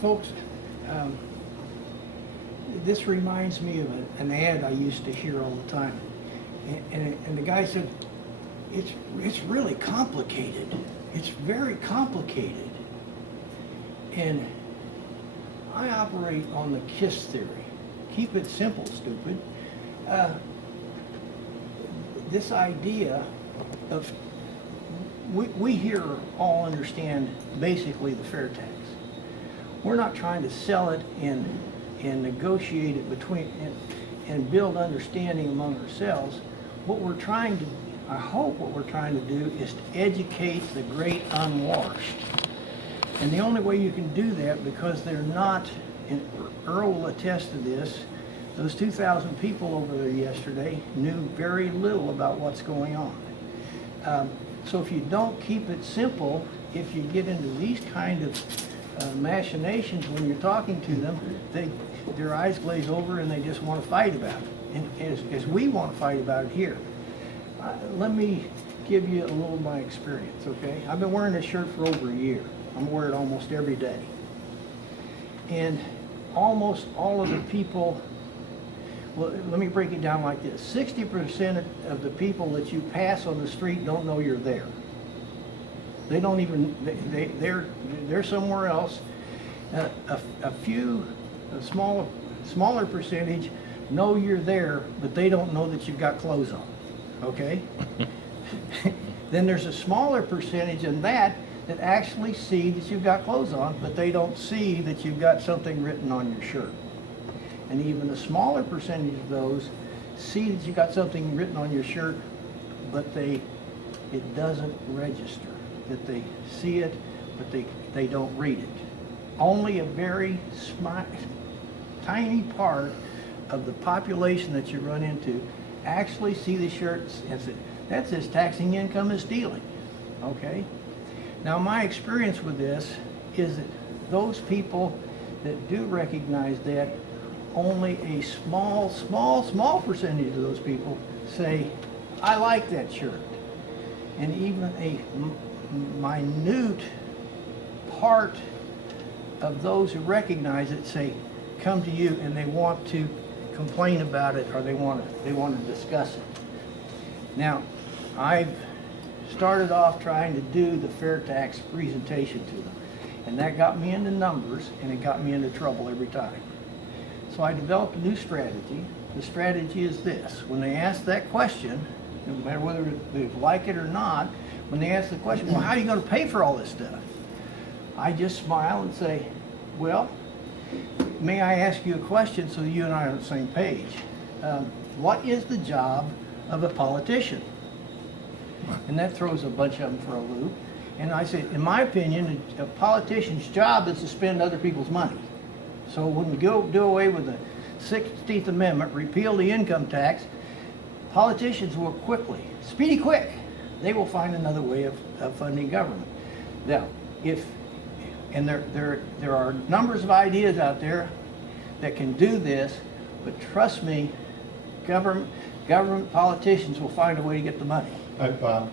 Folks, this reminds me of an ad I used to hear all the time. And the guy said, it's really complicated. It's very complicated. And I operate on the KISS theory. Keep it simple, stupid. This idea of, we here all understand basically the fair tax. We're not trying to sell it and negotiate it between and build understanding among ourselves. What we're trying to, I hope what we're trying to do is to educate the great unwashed. And the only way you can do that, because they're not, and Earl will attest to this, those 2,000 people over there yesterday knew very little about what's going on. So if you don't keep it simple, if you get into these kind of machinations when you're talking to them, their eyes glaze over and they just want to fight about it. And as we want to fight about it here. Let me give you a little of my experience, okay? I've been wearing this shirt for over a year. I'm wearing it almost every day. And almost all of the people, well, let me break it down like this. 60% of the people that you pass on the street don't know you're there. They don't even, they're somewhere else. A smaller percentage know you're there, but they don't know that you've got clothes on, okay? Then there's a smaller percentage in that actually see that you've got clothes on, but they don't see that you've got something written on your shirt. And even a smaller percentage of those see that you've got something written on your shirt, but it doesn't register. That they see it, but they don't read it. Only a very tiny part of the population that you run into actually see the shirts and say, that says taxing income is stealing, okay? Now my experience with this is that those people that do recognize that, only a small percentage of those people say, I like that shirt. And even a minute part of those who recognize it say, come to you and they want to complain about it, or they want to discuss it. Now, I've started off trying to do the fair tax presentation to them, and that got me into numbers, and it got me into trouble every time. So I developed a new strategy. The strategy is this: when they ask that question, no matter whether they like it or not, when they ask the question, well, how are you going to pay for all this stuff? I just smile and say, well, may I ask you a question so you and I are on the same page? What is the job of a politician? And that throws a bunch of them for a loop. And I say, in my opinion, a politician's job is to spend other people's money. So when we go do away with the 16th Amendment, repeal the income tax, politicians will quickly, speedy quick, they will find another way of funding government. Now, and there are numbers of ideas out there that can do this, but trust me, government politicians will find a way to get the money. Bob,